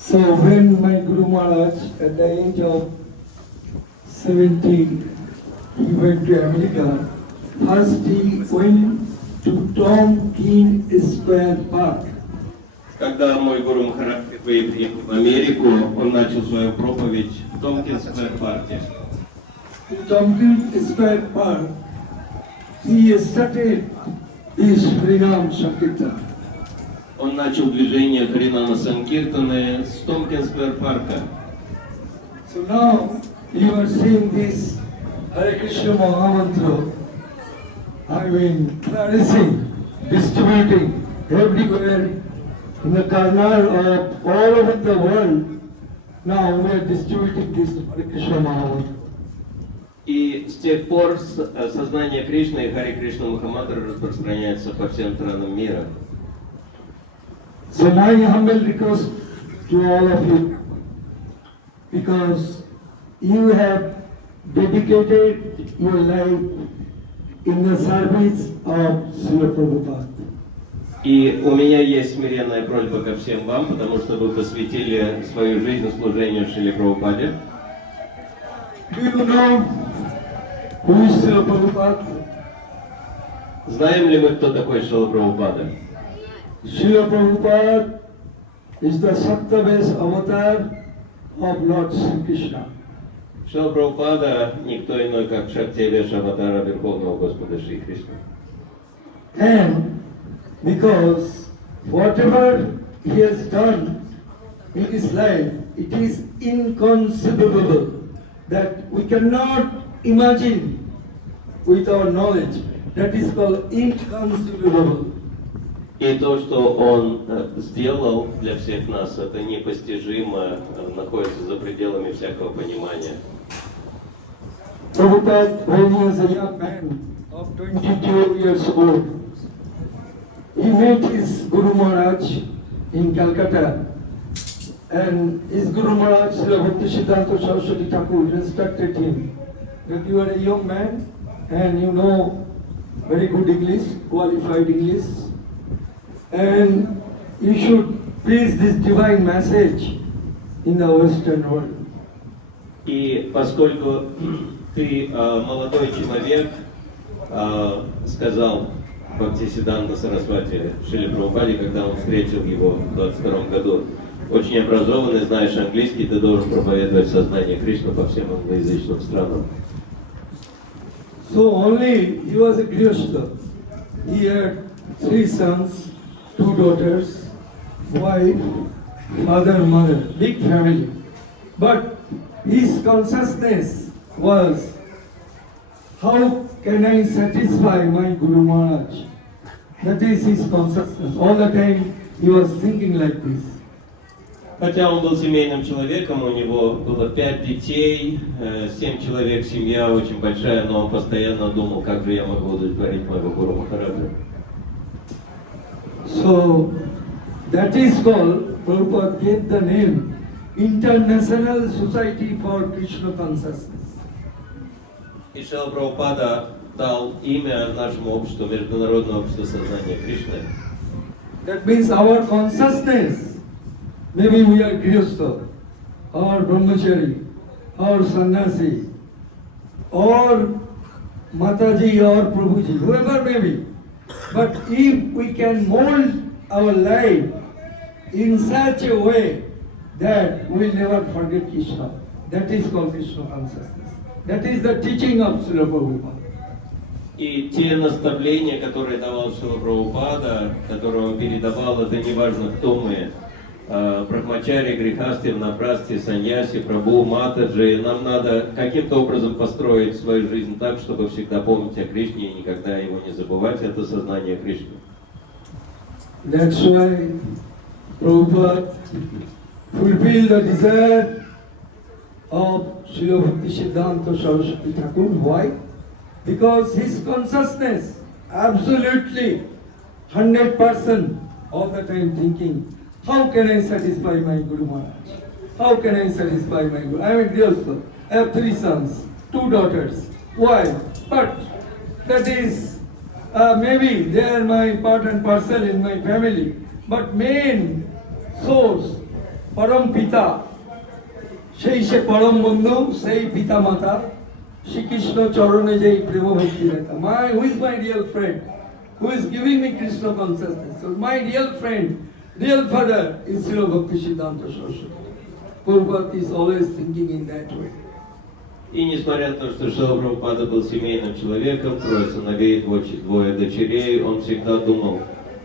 So when my Guru Maharaj, at the age of 17, he went to America. First he went to Tompkins-сквер park. Когда мой гуру Махарадж приехал в Америку, он начал свою проповедь в Томпкинс-сквер парке. In Tомпкинс-сквер park, he started this Hrinam Sankirtan. Он начал движение Харинама Санкиртаны с Томпкинс-сквер парка. So now you are seeing this Hare Krishna Mahamantra, flourishing, distributing everywhere in the corner of all over the world. Now we are distributing this Hare Krishna Mahamantra. И с тех пор сознание Кришны и Харе Кришна Махамантра распространяется по всем странам мира. So my humble request to all of you, because you have dedicated your life in the service of Srila Prabhupada. И у меня есть смиренная просьба ко всем вам, потому что вы посвятили свою жизнь служению Шриле Прабхупаде. Do you know who is Srila Prabhupada? Знаем ли мы, кто такой Шрила Прабхупада? Srila Prabhupada is the Shakti-авеша-аватара of Lord Sri Krishna. Шрила Прабхупада никто иной, как Шакти-авеша-аватара Верховного Господа Шри Кришны. And because whatever he has done in his life, it is inconceivable that we cannot imagine with our knowledge. That is called inconceivable. И то, что он сделал для всех нас, это непостижимо, находится за пределами всякого понимания. Prabhupada, when he was a young man of 22 years old, he met his Guru Maharaj in Calcutta, and his Guru Maharaj, Bhaktisiddhante Thakur, instructed him that you are a young man and you know very good English, qualified English, and you should preach this divine message in the Western world. И поскольку ты молодой человек, сказал Бхактисиддханты Сарасвати Шриле Прабхупаде, когда он встретил его в 22 году, очень образованный, знаешь английский, ты должен проповедовать сознание Кришны по всем англоязычным странам. So only he was a Grihastha. He had 3 sons, 2 daughters, wife, father, mother, big family. But his consciousness was, how can I satisfy my Guru Maharaj? That is his consciousness. All the time he was thinking like this. Хотя он был семейным человеком, у него было 5 детей, 7 человек, семья очень большая, но он постоянно думал, как же я могу удовлетворить моего Гуру Махараджа. So that is called, Prabhupada gave the name International Society for Krishna Consciousness. И Шрила Прабхупада дал имя нашему обществу, Международное общество сознания Кришны. That means our consciousness, maybe we are Grihastha, or Brahmachari, or Sannyasi, or Mataji, or Prabhuji, whoever may be. But if we can mold our life in such a way that we will never forget Krishna, that is called Krishna consciousness. That is the teaching of Srila Prabhupada. И те наставления, которые давал Шрила Прабхупада, которые он передавал, это не важно, кто мы, брахмачари, грехасты, ванапрасти, саньяси, прабху, матаджи, нам надо каким-то образом построить свою жизнь так, чтобы всегда помнить о Кришне и никогда его не забывать, это сознание Кришны. That's why Prabhupada fulfilled the desire of Srila Bhaktisiddhanta Saraswati Thakur. Why? Because his consciousness, absolutely 100% all the time thinking, how can I satisfy my Guru Maharaj? How can I satisfy my Guru? I am a Grihastha. I have 3 sons, 2 daughters. Why? But that is, maybe they are my part and parcel in my family. But main source পরম পিতা, সে পরম বন্ধু, সেই পিতা মাতা শ্রীকৃষ্ণ চরণে যেই প্রেম ভক্তি রেখা। Who is my real friend? Who is giving me Krishna consciousness? So my real friend, real father is Srila Bhaktisiddhanta Saraswati. Prabhupada is always thinking in that way. И несмотря на то, что Шрила Прабхупада был семейным человеком, трое сыновей, двое дочерей, он всегда думал,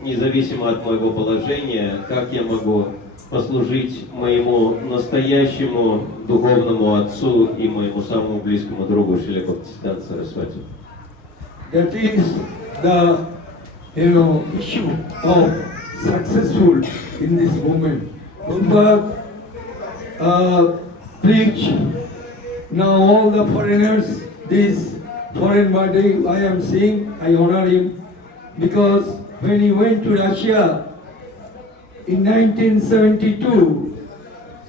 независимо от моего положения, как я могу послужить моему настоящему духовному отцу и моему самому близкому другу Шриле Бхактисиддханты Сарасвати. That is the issue of successful in this moment. Prabhupada preach. Now all the foreigners, this foreign body I am seeing, I honor him because when he went to Russia in 1972,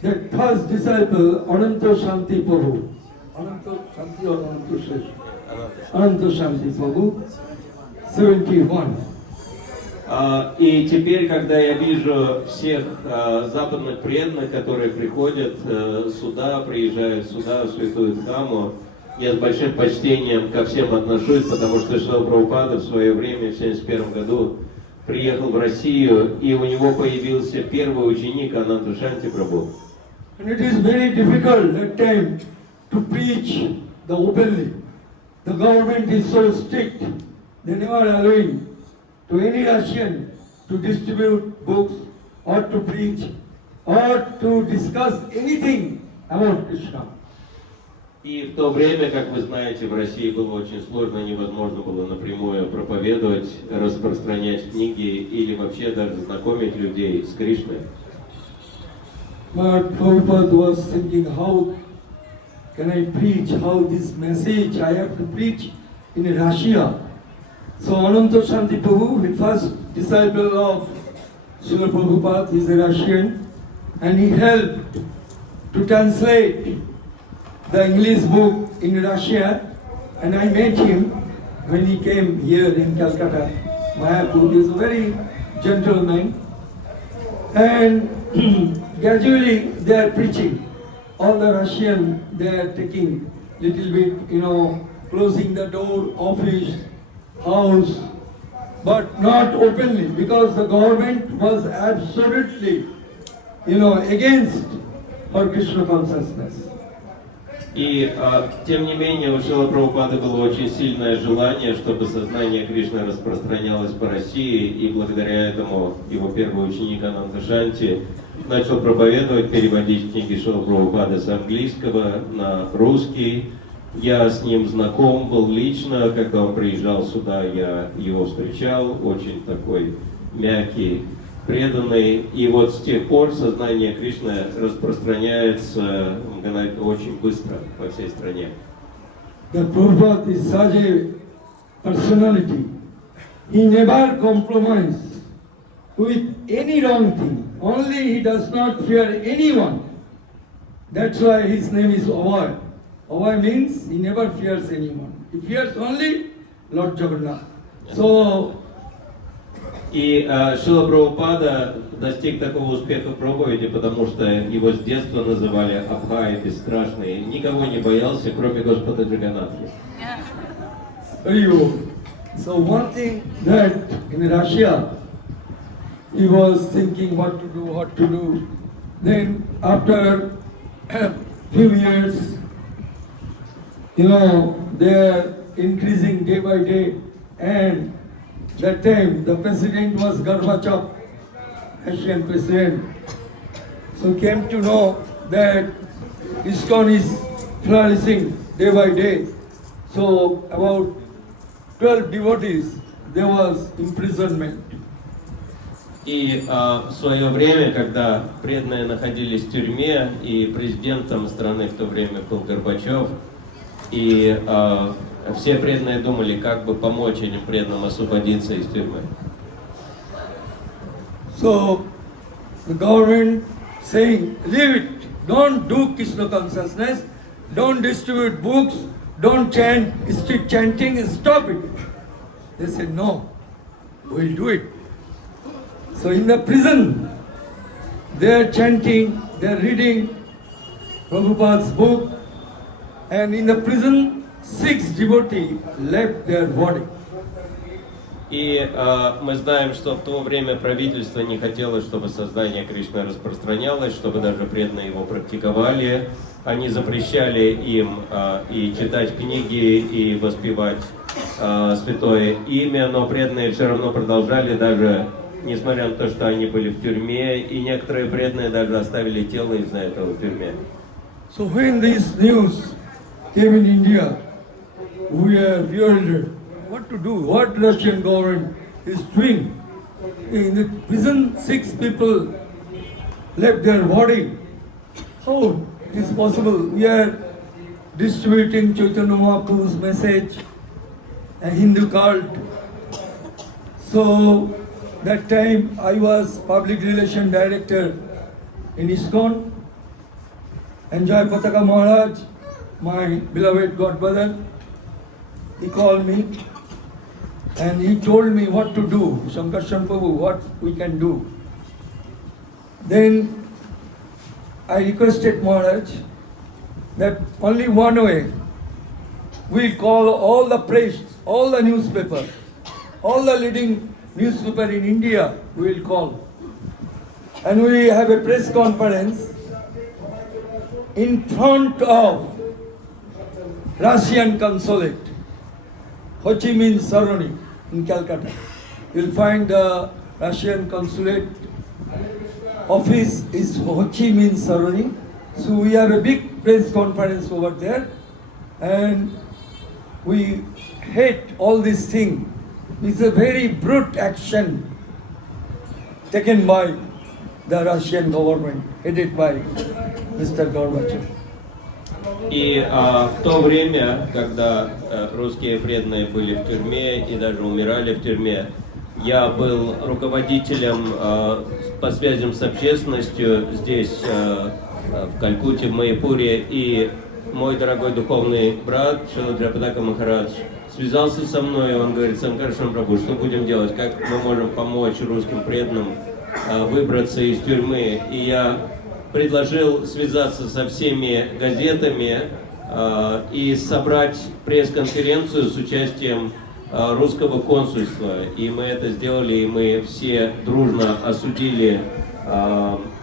that first disciple, Ananta Shanti Prabhu, Ananta Shanti or Ananta Shesh? Ananta Shanti Prabhu, 71. И теперь, когда я вижу всех западных преданных, которые приходят сюда, приезжают сюда, в святую Дхамму, я с большим почтением ко всем отношусь, потому что Шрила Прабхупада в свое время, в 1971 году, приехал в Россию, и у него появился первый ученик Ананта Шанти Прабху. And it is very difficult that time to preach the openly. The government is so strict, they never allowing to any Russian to distribute books or to preach or to discuss anything about Krishna. И в то время, как вы знаете, в России было очень сложно, невозможно было напрямую проповедовать, распространять книги или вообще даже знакомить людей с Кришной. But Prabhupada was thinking, how can I preach, how this message I have to preach in Russia. So Ananta Shanti Prabhu, the first disciple of Srila Prabhupada, is a Russian, and he helped to translate the English book in Russia, and I met him when he came here in Calcutta. Mаяpur is a very gentleman, and gradually they are preaching. All the Russian, they are taking little bit, closing the door, office, house, but not openly, because the government was absolutely, against for Krishna consciousness. И тем не менее у Шрилы Прабхупады было очень сильное желание, чтобы сознание Кришны распространялось по России, и благодаря этому его первый ученик Ананта Шанти начал проповедовать, переводить книги Шрилы Прабхупады с английского на русский. Я с ним знаком был лично, когда он приезжал сюда, я его встречал, очень такой мягкий, преданный. И вот с тех пор сознание Кришны распространяется очень быстро по всей стране. The Prabhupada is such a personality. He never compromises with any wrong thing. Only he does not fear anyone. That's why his name is Abhay. Abhay means he never fears anyone. He fears only Lord Jagannath. So, и Шрила Прабхупада достиг такого успеха в проповеди, потому что его с детства называли Абхай, бесстрашный, никого не боялся, кроме Господа Джаганнатхи. So one thing that in Russia, he was thinking what to do. Then after a few years, they are increasing day by day, and that time the president was Gorbachev, Russian president. So came to know that ISKCON is flourishing day by day. So about 12 devotees, there was imprisonment. И в свое время, когда преданные находились в тюрьме, и президентом страны в то время был Горбачёв, и все преданные думали, как бы помочь этим преданным освободиться из тюрьмы. So the government saying, leave it, don't do Krishna consciousness, don't distribute books, don't chant, street chanting, stop it. They said, no, we'll do it. So in the prison, they are chanting they are reading Prabhupada's book, and in the prison, 6 devotees left their body. И мы знаем, что в то время правительство не хотело, чтобы сознание Кришны распространялось, чтобы даже преданные его практиковали. Они запрещали им и читать книги, и воспевать святое имя, но преданные все равно продолжали, даже несмотря на то, что они были в тюрьме, и некоторые преданные даже оставили тело из-за этого в тюрьме. So when this news came in India, we are bewildered. What to do? What Russian government is doing? In the prison, 6 people left their body. How it is possible? We are distributing Chaitanya Mahaprabhu's message, a Hindu cult. So that time I was public relation director in ISKCON, and Jai Pataka Maharaj, my beloved godbrother, he called me and he told me what to do, Shankarshan Prabhu, what we can do. Then I requested Maharaj that only one way, we call all the press, all the newspaper, all the leading newspaper in India, we will call. And we have a press conference in front of Russian consulate, Ho Chi Minh Saroni in Calcutta. You'll find the Russian consulate office is Ho Chi Minh Saroni. So we have a big press conference over there, and we hate all this thing. It's a very brute action taken by the Russian government, headed by Mr. Gorbachev. И в то время, когда русские преданные были в тюрьме и даже умирали в тюрьме, я был руководителем по связям с общественностью здесь, в Калькутте, в Маяпуре, и мой дорогой духовный брат Шрила Махарадж связался со мной, и он говорит: Санкаршан Прабху, что будем делать, как мы можем помочь русским преданным выбраться из тюрьмы? И я предложил связаться со всеми газетами и собрать пресс-конференцию с участием русского консульства. И мы это сделали, и мы все дружно осудили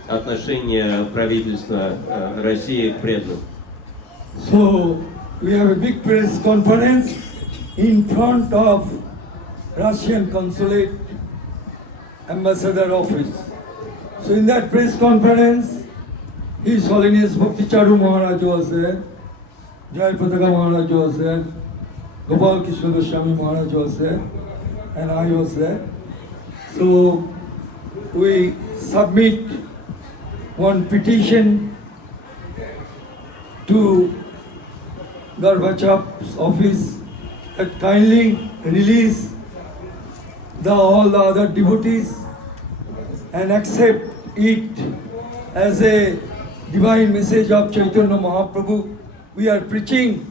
отношение правительства России к преданным. So we have a big press conference in front of Russian consulate ambassador office. So in that press conference, His Holiness Bhakti Maharaj was there, Jai Pataka Maharaj was there, Gopal Krishna Goswami Maharaj was there, and I was there. So we submit one petition to Gorbachev's office that kindly release all the other devotees and accept it as a divine message of Chaitanya Mahaprabhu. We are preaching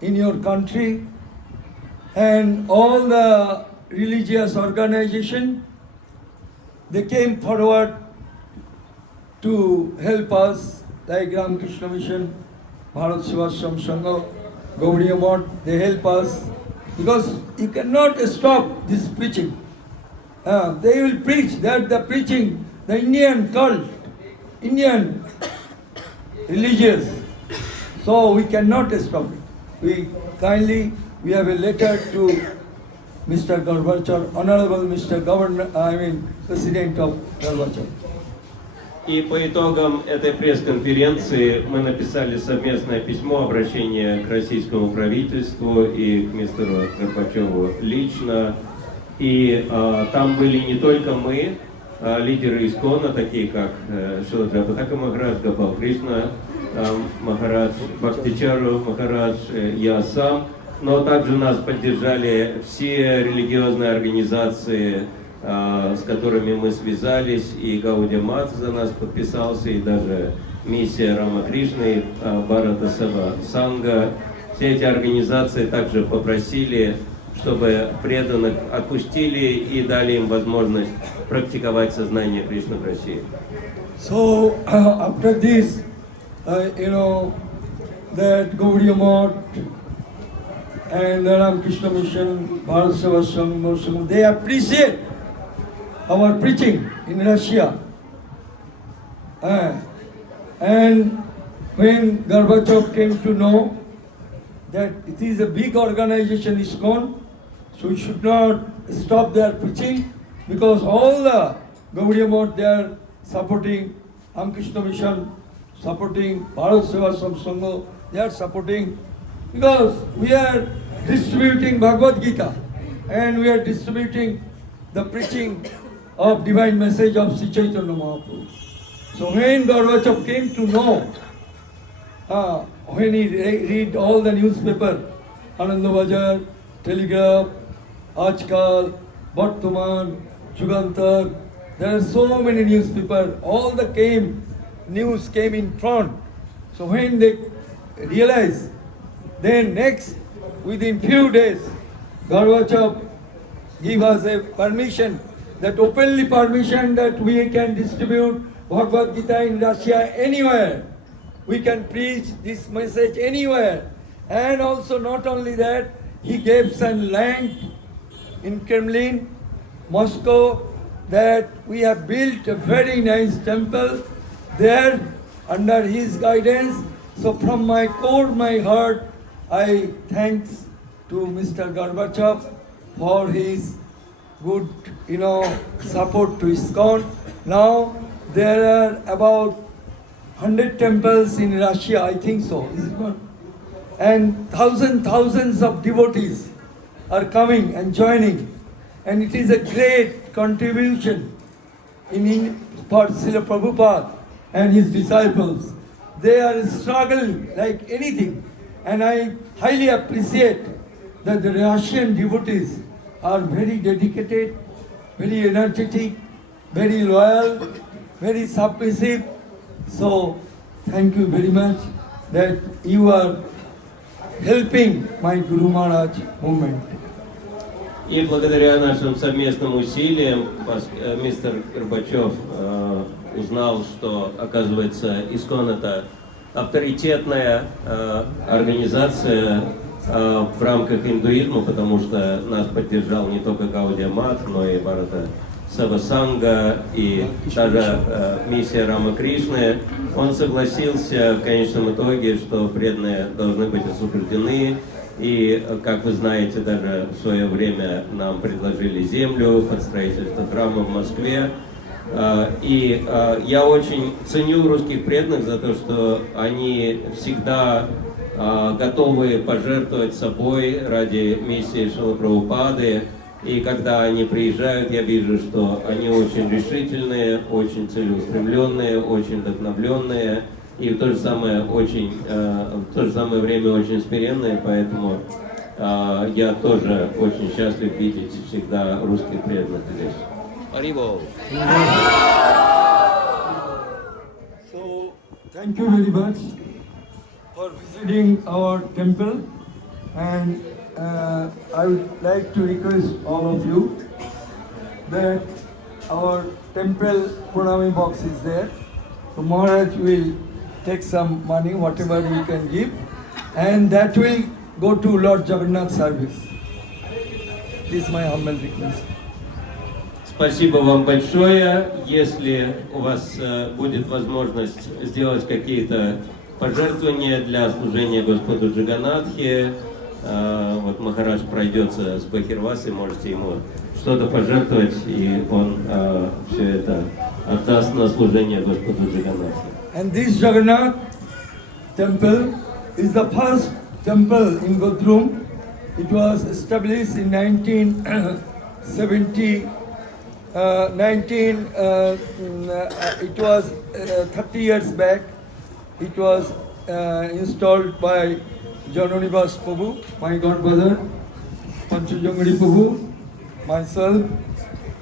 in your country, and all the religious organization, they came forward to help us, like Ramakrishna Mission, Bharat Sevashram Sangha, Gaudiya Math, they help us, because you cannot stop this preaching. They will preach, that the preaching, the Indian cult, Indian religious, so we cannot stop it. We have a letter to Mr. Gorbachev, Honorable Mr. President of Gorbachev. И по итогам этой пресс-конференции мы написали совместное письмо, обращение к российскому правительству и к мистеру Горбачёву лично. И там были не только мы, лидеры ИСККОНа, такие как Шрила Прабхупада Махарадж, Гопал Кришна Махарадж, Бхактичару Махарадж, я сам, но также нас поддержали все религиозные организации, с которыми мы связались, и Гаудия Мат за нас подписался, и даже миссия Рама Кришны, Бхарата Санга. Все эти организации также попросили чтобы преданных отпустили и дали им возможность практиковать сознание Кришны в России. So after this, that Gaudiya Math and the Ramakrishna Mission, Bharat Seva Sangh, they appreciate our preaching in Russia. And when Gorbachev came to know that it is a big organization, ISKCON, so we should not stop their preaching, because all the Gaudiya Math, they are supporting Ramakrishna Mission, supporting Bharat Seva Sangh, they are supporting, because we are distributing Bhagavad Gita and we are distributing the preaching of divine message of Sri Chaitanya Mahaprabhu. So when Gorbachev came to know, when he read all the newspaper, Anandabazar, Telegraph, Ajkal, Bartaman, Jugantar, there are so many newspapers, all the news came in front. So when they realized, then next, within few days, Gorbachev gave us a permission, that openly permission that we can distribute Bhagavad Gita in Russia anywhere. We can preach this message anywhere. And also not only that, he gave some land in Kremlin, Moscow, that we have built a very nice temple there under his guidance. So from my core, my heart, I thanks to Mr. Gorbachev for his good, support to ISKCON. Now there are about 100 temples in Russia, I think so, is it not? And thousands of devotees are coming and joining. And it is a great contribution for Srila Prabhupada and his disciples. They are struggling like anything. And I highly appreciate that the Russian devotees are very dedicated, very energetic, very loyal, very submissive. So thank you very much that you are helping my Guru Maharaj movement. И благодаря нашим совместным усилиям мистер Горбачёв узнал, что, оказывается, ИСККОН — это авторитетная организация в рамках индуизма, потому что нас поддержал не только Гаудия Мат, но и Бхарата Сева Санга и даже миссия Рама Кришны. Он согласился в конечном итоге, что преданные должны быть освобождены. И, как вы знаете, даже в свое время нам предложили землю под строительство храма в Москве. И я очень ценю русских преданных за то, что они всегда готовы пожертвовать собой ради миссии Шрилы Прабхупады. И когда они приезжают, я вижу, что они очень решительные, очень целеустремленные, очень вдохновленные. И в то же самое время очень смиренные, поэтому я тоже очень счастлив видеть всегда русских преданных здесь. Харибол. So, thank you very much for visiting our temple, and I would like to request all of you that our temple Pranami box is there. So Maharaj will take some money, whatever you can give, and that will go to Lord Jagannath service. This is my humble request. Спасибо вам большое. Если у вас будет возможность сделать какие-то пожертвования для служения Господу Джаганнатхи, вот Махарадж пройдется с Бахирвасой, можете ему что-то пожертвовать, и он все это отдаст на служение Господу Джаганнатхи. And this Jagannath temple is the first temple in Godrum. It was established in 1970. It was 30 years back. It was installed by Janonivas Prabhu, my godbrother, Panchajangari Prabhu, myself,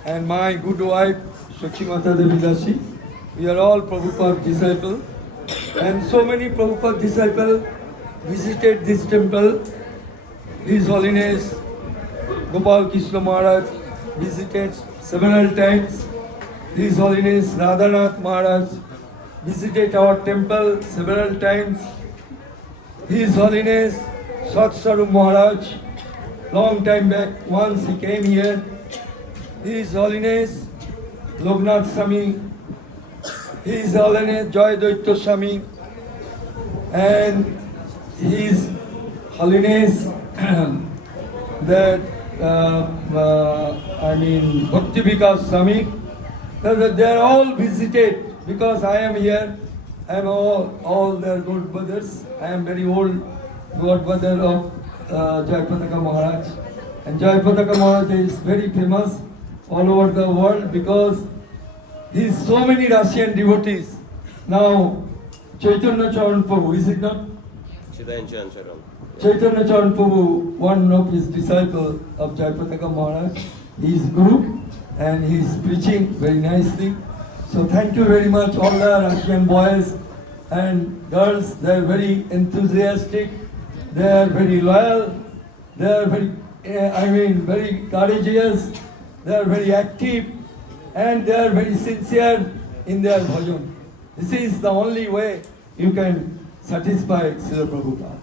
and my good wife, Sakshi Mata Devi Dasi. We are all Prabhupada disciples, and so many Prabhupada disciples visited this temple. His Holiness Gopal Krishna Maharaj visited several times. His Holiness Radhanath Maharaj visited our temple several times. His Holiness Satsvarup Maharaj, long time back, once he came here. His Holiness Loknath Swami, His Holiness Joy Daitya Swami, and His Holiness that Bhakti Vikas Swami. They are all visited because I am here. I am all their good brothers. I am very old godbrother of Jayapataka Maharaj. And Jayapataka Maharaj is very famous all over the world because he has so many Russian devotees. Now, Chaitanya Charan Prabhu, is it not? Chaitanya Charan Prabhu, one of his disciples of Jayapataka Maharaj, he is Guru and he is preaching very nicely. So thank you very much, all the Russian boys and girls. They are very enthusiastic, they are very loyal, they are very, very courageous, they are very active, and they are very sincere in their bhajan. This is the only way you can satisfy Srila Prabhupada.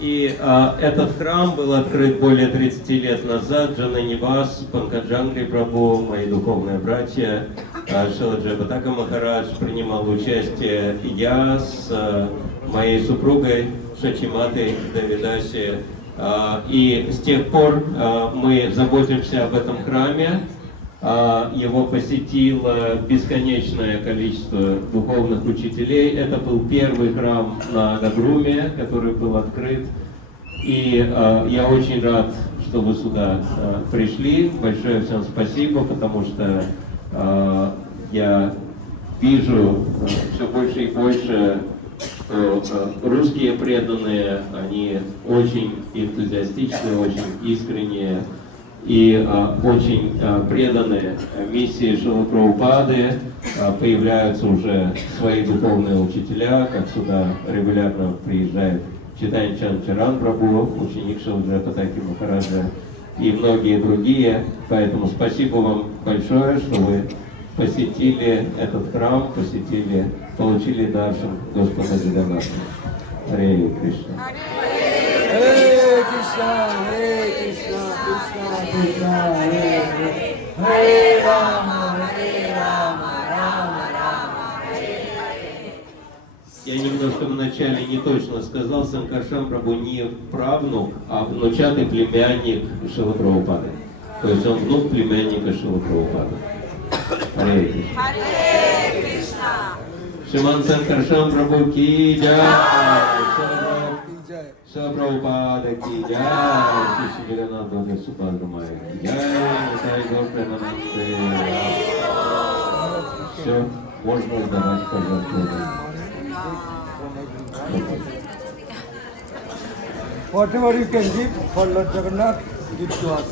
И этот храм был открыт более 30 лет назад. Джананивас, Панкаджангри Прабху, мои духовные братья, Шрила Джайапатака Махарадж принимал участие, я с моей супругой Шачиматой Давидаси. И с тех пор мы заботимся об этом храме. Его посетило бесконечное количество духовных учителей. Это был первый храм на Гагруме, который был открыт. И я очень рад, что вы сюда пришли. Большое всем спасибо, потому что я вижу все больше и больше, что русские преданные, они очень энтузиастичны, очень искренние и очень преданы миссии Шрилы Прабхупады. Появляются уже свои духовные учителя, как сюда регулярно приезжает Чайтанья Чаран Прабху, ученик Шрилы Джайапатаки Махараджа, и многие другие. Поэтому спасибо вам большое, что вы посетили этот храм, получили даршан Господа Джаганнатхи. Харе Кришна. Hare Krishna, Hare Krishna, Krishna Krishna, Hare Hare, Hare Rama, Rama Rama, Hare Hare. Я немножко вначале не точно сказал, Санкаршан Прабху не правнук, а внучатый племянник Шрилы Прабхупады. То есть он внук племянника Шрилы Прабхупады. Харе Кришна. Харе Кришна. Шриман Санкаршан Прабху ки джай. Шрила Прабхупада ки джай. Шри Джаганнатхи Бхакти Субхадрамая ки джай. Все, можно сдавать, пожалуйста. Whatever you can give for Lord Jagannath, give to us.